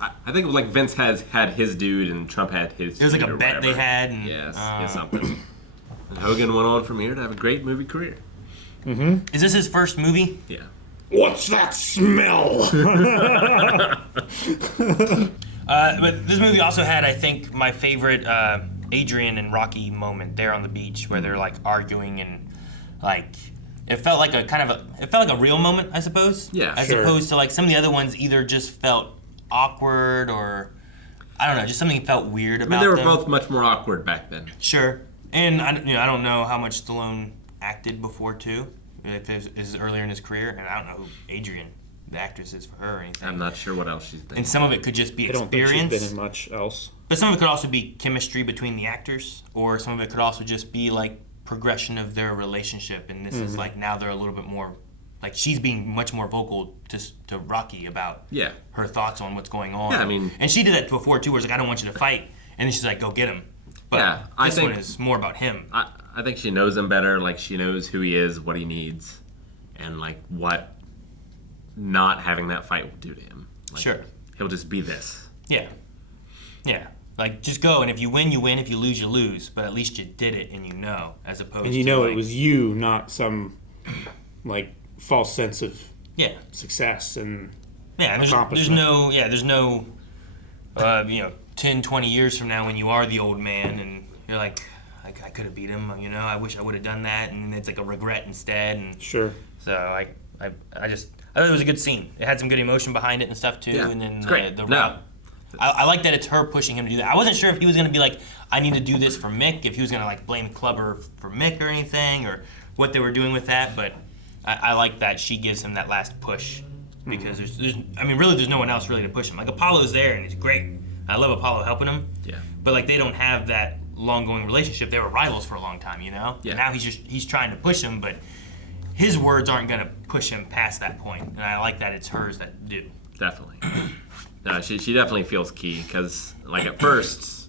I think it was like Vince had his dude and Trump had his. It was like dude a or bet they whatever. had. And, Yes, something. And Hogan went on from here to have a great movie career. Is this his first movie? Yeah. What's that smell? But this movie also had, I think, my favorite Adrian and Rocky moment there on the beach where they're like arguing and like it felt like a real moment, I suppose. Yeah, As sure. opposed to like some of the other ones either just felt awkward or I don't know, just something felt weird I about mean, they were them. both much more awkward back then. Sure. And I don't know how much Stallone acted before too. If this is earlier in his career, and I don't know who Adrian, the actress, is for her or anything. I'm not sure what else she's been. And some of it could just be I don't think experience. she's been in much else. But some of it could also be chemistry between the actors, or some of it could also just be like progression of their relationship. And this is like now they're a little bit more, like she's being much more vocal to Rocky about her thoughts on what's going on. Yeah, I mean- and she did that before too, where it's like I don't want you to fight, and then she's like go get him. But Yeah, I this think- one is more about him. I think she knows him better. Like she knows who he is, what he needs, and like what not having that fight will do to him. Like, Sure. He'll just be this. Yeah. Like just go, and if you win, you win. If you lose, you lose. But at least you did it, and you know, as opposed. And you to know like, it was you, not some like false sense of success and and there's no 10, 20 years from now when you are the old man and you're like, I could have beat him, I wish I would have done that, and it's like a regret instead. And Sure. So I thought it was a good scene. It had some good emotion behind it and stuff too. Yeah, And then it's great. I like that it's her pushing him to do that. I wasn't sure if he was gonna be like, I need to do this for Mick, if he was gonna like blame Clubber for Mick or anything, or what they were doing with that. But I like that she gives him that last push because there's no one else really to push him. Like Apollo's there and he's great. I love Apollo helping him. Yeah. But like they don't have that long-going relationship. They were rivals for a long time, Yeah. And now he's trying to push him, but his words aren't gonna push him past that point. And I like that it's hers that do. Definitely. No, she definitely feels key because, like, at first,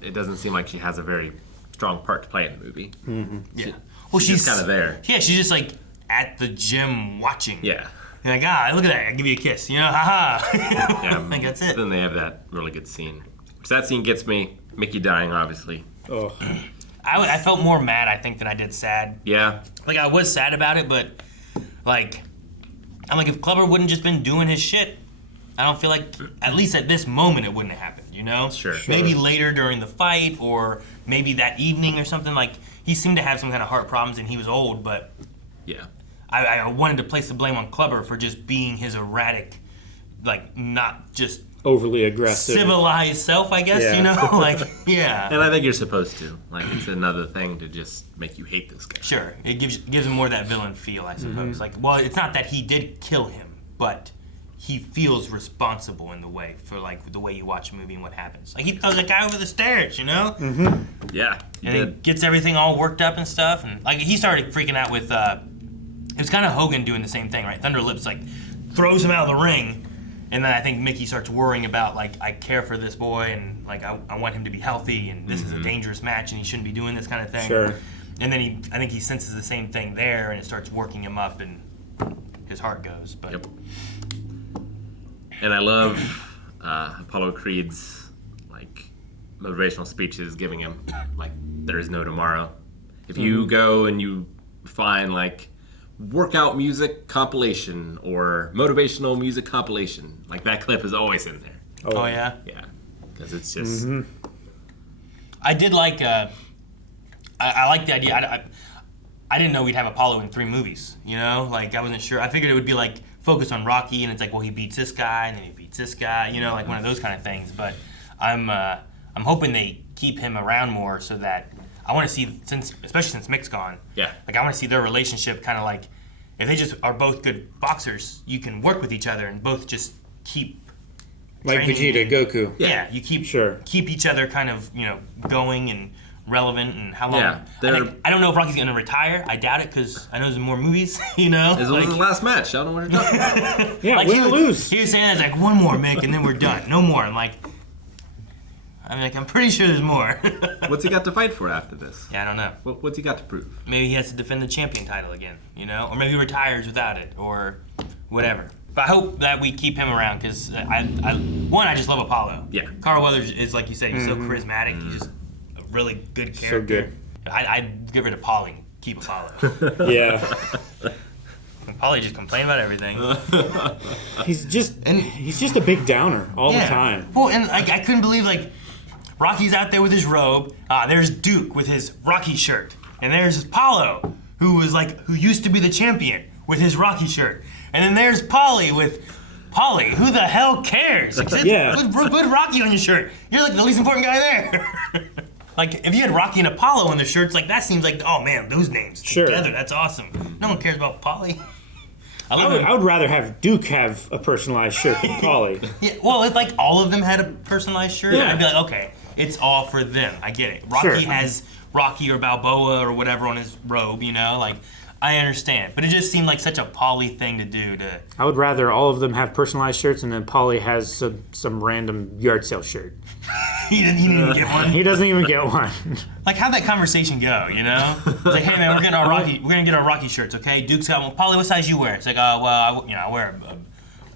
it doesn't seem like she has a very strong part to play in the movie. Mm-hmm. Yeah. She's just kind of there. Yeah, she's just like at the gym watching. Yeah. You're like, look at that! I give you a kiss, haha. Yeah. Like that's it. Then they have that really good scene. So that scene gets me. Mickey dying, obviously. Oh. I felt more mad, I think, than I did sad. Yeah. Like I was sad about it, but like I'm like if Clubber wouldn't just been doing his shit, I don't feel like at least at this moment it wouldn't have happened, Sure. Maybe later during the fight or maybe that evening or something. Like he seemed to have some kind of heart problems and he was old, but yeah. I wanted to place the blame on Clubber for just being his erratic, like not just overly aggressive civilized self, I guess, like yeah. And I think you're supposed to. Like it's another thing to just make you hate this guy. Sure, it gives him more of that villain feel, I suppose. Mhm. Like, well, it's not that he did kill him, but he feels responsible in the way for like the way you watch a movie and what happens. Like he throws a guy over the stairs, Mm-hmm. Yeah, and he gets everything all worked up and stuff, and like he started freaking out with. It was kind of Hogan doing the same thing, right? Thunder Lips like throws him out of the ring, and then I think Mickey starts worrying about like I care for this boy and like I want him to be healthy and this is a dangerous match and he shouldn't be doing this kind of thing. Sure. And then I think he senses the same thing there and it starts working him up and his heart goes. But Yep. And I love Apollo Creed's like motivational speeches, giving him like there is no tomorrow. If you go and you find like workout music compilation or motivational music compilation, like that clip is always in there. Oh yeah. Yeah, because it's just. I did like. I like the idea. I didn't know we'd have Apollo in 3 movies. Like I wasn't sure. I figured it would be like focused on Rocky, and it's like, well, he beats this guy, and then he beats this guy. Like one of those kind of things. But I'm hoping they keep him around more so that I want to see, especially since Mick's gone. Yeah. Like I want to see their relationship kind of like, if they just are both good boxers, you can work with each other and both just keep. Like training. Vegeta, Goku. Yeah, you keep each other kind of going and relevant and how long. Yeah, I don't know if Rocky's gonna retire. I doubt it because I know there's more movies. This was his last match. I don't know what you're talking about. Yeah, win or lose. He was saying it's like one more, Mick, and then we're done. No more. I'm pretty sure there's more. What's he got to fight for after this? Yeah, I don't know. What's he got to prove? Maybe he has to defend the champion title again, or maybe he retires without it, or whatever. But I hope that we keep him around because I just love Apollo. Yeah. Carl Weathers is, like you said, he's so charismatic. He's just a really good character. So good. I'd get rid of Paulie and keep Apollo. Yeah. Paulie just complain about everything. He's just a big downer all the time. Well, and I couldn't believe Rocky's out there with his robe. There's Duke with his Rocky shirt, and there's Apollo who used to be the champion with his Rocky shirt. And then there's Paulie with Paulie. Who the hell cares? Put Rocky on your shirt. You're the least important guy there. If you had Rocky and Apollo on the shirts, that seems oh man, those names together, that's awesome. No one cares about Paulie. I would rather have Duke have a personalized shirt than Paulie. Yeah, well, if all of them had a personalized shirt, I'd be like, okay, it's all for them. I get it. Rocky has Rocky or Balboa or whatever on his robe, I understand, but it just seemed like such a Paulie thing to do. I would rather all of them have personalized shirts, and then Paulie has some random yard sale shirt. He didn't even get one. He doesn't even get one. How'd that conversation go? It's like, hey man, we're gonna get our Rocky shirts, okay? Duke's got one. Paulie, what size you wear? It's like, I wear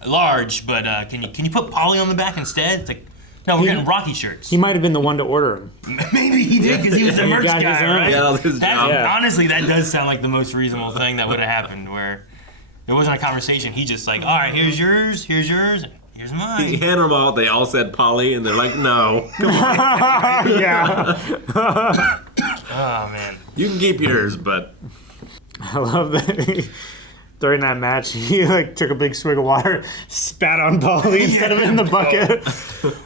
a large, but can you put Paulie on the back instead? It's like, no, we're getting Rocky shirts. He might have been the one to order them. Maybe he did because he was the merch guy, right? Yeah, that was his job. Honestly, that does sound like the most reasonable thing that would have happened, where it wasn't a conversation. He just all right, here's yours, and here's mine. He handed them all. They all said Paulie, and they're like, no. Come on. Yeah. Oh, man. You can keep yours, but... I love that. During that match, he took a big swig of water, spat on Paulie instead of in the bucket.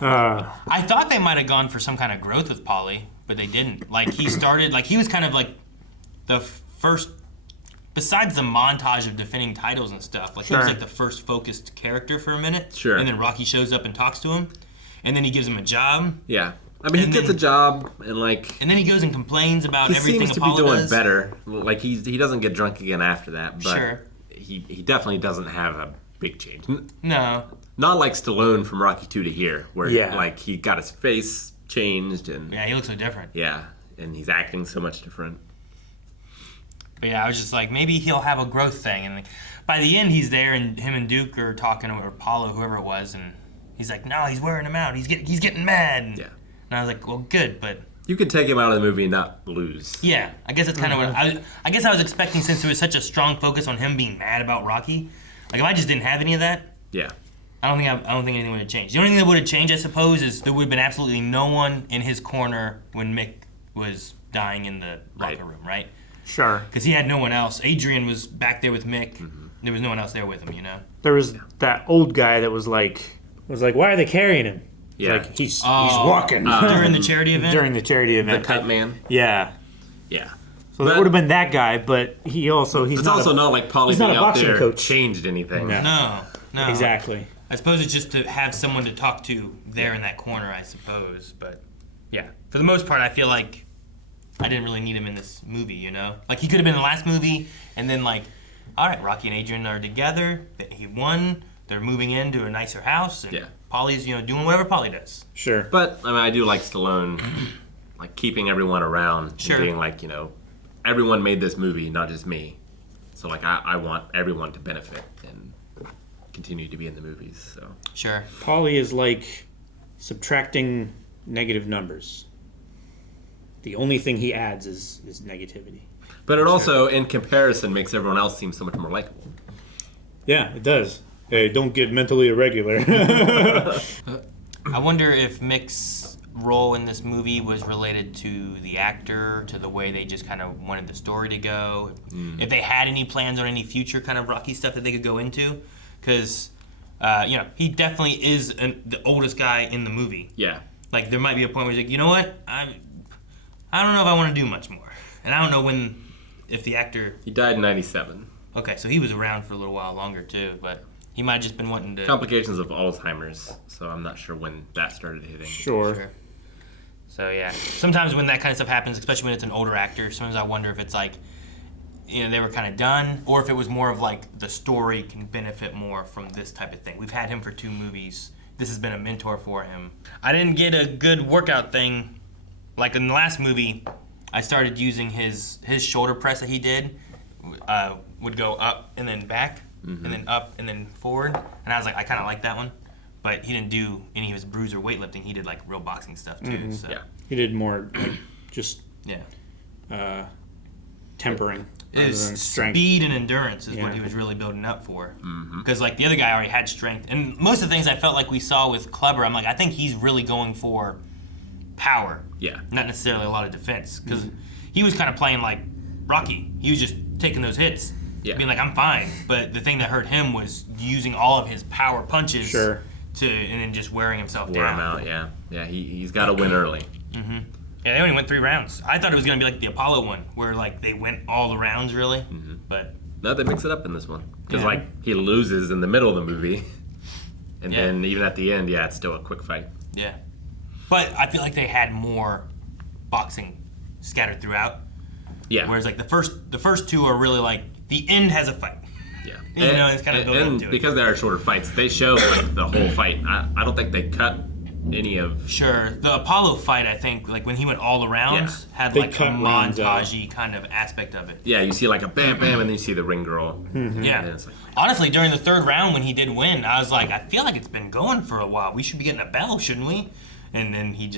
I thought they might have gone for some kind of growth with Paulie, but they didn't. He started, he was kind of the first, besides the montage of defending titles and stuff, he was the first focused character for a minute. Sure. And then Rocky shows up and talks to him, and then he gives him a job. Yeah. I mean, he gets a job, and and then he goes and complains about everything Apollo does. He does. seems to be doing better. He doesn't get drunk again after that, but... Sure. He definitely doesn't have a big change. No. Not like Stallone from Rocky 2 to here, where he got his face changed and... Yeah, he looks so different. Yeah, and he's acting so much different. But yeah, I was just like, maybe he'll have a growth thing. And by the end, he's there, and him and Duke are talking, or Apollo, whoever it was, and he's like, no, he's wearing him out. He's getting mad. Yeah. And I was like, well, good, but... You could take him out of the movie and not lose. Yeah, I guess that's kind of what I guess I was expecting, since there was such a strong focus on him being mad about Rocky. If I just didn't have any of that, yeah, I don't think anything would have changed. The only thing that would have changed, I suppose, is there would have been absolutely no one in his corner when Mick was dying in the locker room, right? Sure. Because he had no one else. Adrian was back there with Mick. Mm-hmm. There was no one else there with him, There was that old guy that was like, why are they carrying him? Yeah. He's walking. During the charity event? During the charity event. The cut man? Yeah. Yeah. So that would have been that guy, but he's also not like Paulie being out there coach. Changed anything. No. Exactly. I suppose it's just to have someone to talk to there in that corner, I suppose. But yeah, for the most part, I feel like I didn't really need him in this movie, He could have been in the last movie, and then all right, Rocky and Adrian are together. He won. They're moving into a nicer house. And Paulie's, doing whatever Paulie does. Sure. But, I do like Stallone, keeping everyone around. Sure. And being everyone made this movie, not just me. So, I want everyone to benefit and continue to be in the movies, so. Sure. Paulie is subtracting negative numbers. The only thing he adds is negativity. But it also, in comparison, makes everyone else seem so much more likable. Yeah, it does. Hey, don't get mentally irregular. I wonder if Mick's role in this movie was related to the actor, to the way they just kind of wanted the story to go. If they had any plans on any future kind of Rocky stuff that they could go into. Because, he definitely is the oldest guy in the movie. Yeah. like there might be a point where he's like, you know what, I don't know if I want to do much more, and I don't know if the actor. He died in '97. Okay, so he was around for a little while longer too, but he might have just been wanting to. Complications of Alzheimer's, so I'm not sure when that started hitting. Sure. So yeah, sometimes when that kind of stuff happens, especially when it's an older actor, sometimes I wonder if it's like, they were kind of done, or if it was more of like the story can benefit more from this type of thing. We've had him for 2 movies. This has been a mentor for him. I didn't get a good workout thing. Like in the last movie, I started using his shoulder press that he did. Would go up and then back, and then up and then forward. And I was like, I kind of like that one. But he didn't do any of his bruise or weightlifting. He did like real boxing stuff too. So. Yeah. He did more like just tempering. His speed and endurance is what he was really building up for. Because like the other guy already had strength. And most of the things I felt like we saw with Kleber, I'm like, I think he's really going for power. Yeah. Not necessarily a lot of defense. Because he was kind of playing like Rocky. He was just taking those hits. Yeah. Being like, I'm fine. But the thing that hurt him was using all of his power punches and then just wearing himself down. Wear him out, yeah. Yeah, he's got to win early. Yeah, they only went 3 rounds. I thought it was going to be like the Apollo one, where like they went all the rounds really. But no, they mix it up in this one. Because like he loses in the middle of the movie. And then even at the end, it's still a quick fight. Yeah. But I feel like they had more boxing scattered throughout. Yeah. Whereas like the first 2 are really like the end has a fight. Yeah. It's kind of building into it. Because they are shorter fights, they show like the whole fight. I don't think they cut any of. Sure. The Apollo fight, I think, like when he went all around, had like a montage-y kind of aspect of it. Yeah, you see like a bam bam, and then you see the ring girl. Yeah. And it's like, honestly, during the 3rd round when he did win, I was like, I feel like it's been going for a while. We should be getting a bell, shouldn't we? And then he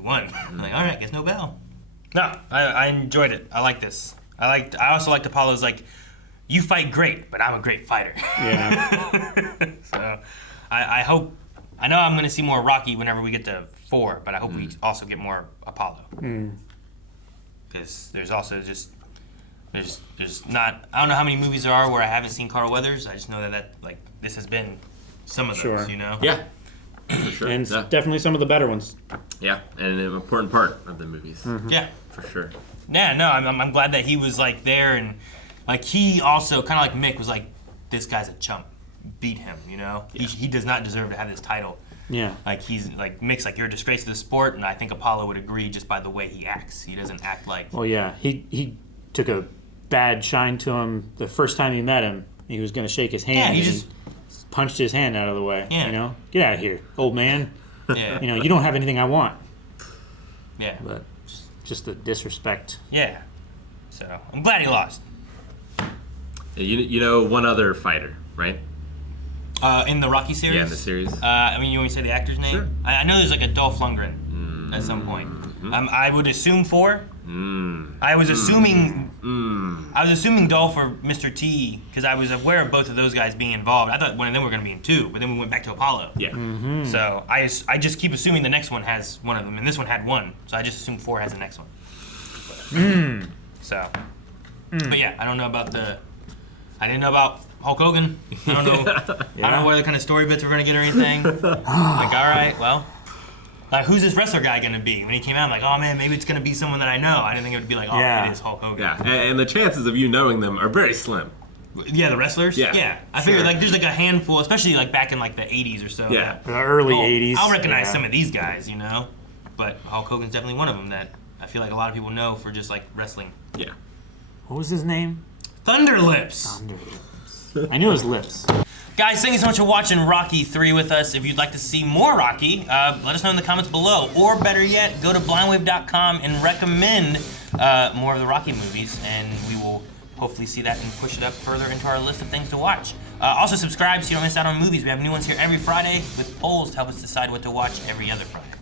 won. I'm like, all right, guess no bell. No, I enjoyed it. I like this. I also liked Apollo's like, you fight great, but I'm a great fighter. Yeah. So I hope, I know I'm going to see more Rocky whenever we get to 4, but I hope we also get more Apollo. Because there's also there's not, I don't know how many movies there are where I haven't seen Carl Weathers. I just know that like this has been some of those, you know? Yeah. For sure. And definitely some of the better ones. Yeah, and an important part of the movies. Yeah. For sure. Yeah, no, I'm glad that he was like there, and like he also kind of like Mick was like, this guy's a chump, beat him, you know. Yeah. He does not deserve to have this title. Yeah. Like he's like Mick's like, you're a disgrace to the sport, and I think Apollo would agree just by the way he acts. He doesn't act like. Well, yeah, he took a bad shine to him the first time he met him. He was going to shake his hand. Yeah, he just punched his hand out of the way. Yeah. You know, get out of here, old man. Yeah. You know, you don't have anything I want. Yeah. But just the disrespect. Yeah. So I'm glad he lost. You know one other fighter, right? In the Rocky series? Yeah, in the series. I mean, you want me to say the actor's name? Sure. I know there's like a Dolph Lundgren at some point. I would assume 4. I was assuming Dolph or Mr. T, because I was aware of both of those guys being involved. I thought one of them were going to be in 2, but then we went back to Apollo. Yeah. So I just keep assuming the next one has one of them, and this one had 1, so I just assume 4 has the next one. So, but yeah, I don't know about I didn't know about Hulk Hogan. I don't know. I don't know what other kind of story bits we're gonna get or anything. Like, all right, well, like who's this wrestler guy gonna be? When he came out, I'm like, oh man, maybe it's gonna be someone that I know. I didn't think it would be like, oh, it is Hulk Hogan. Yeah, and the chances of you knowing them are very slim. Yeah, the wrestlers. Yeah, I figured like there's like a handful, especially like back in like the '80s or so. Yeah, the early '80s. I'll recognize some of these guys, you know, but Hulk Hogan's definitely one of them that I feel like a lot of people know for just like wrestling. Yeah. What was his name? Thunderlips. I knew his lips. Guys, thank you so much for watching Rocky 3 with us. If you'd like to see more Rocky, let us know in the comments below. Or better yet, go to blindwave.com and recommend more of the Rocky movies, and we will hopefully see that and push it up further into our list of things to watch. Also subscribe so you don't miss out on movies. We have new ones here every Friday with polls to help us decide what to watch every other Friday.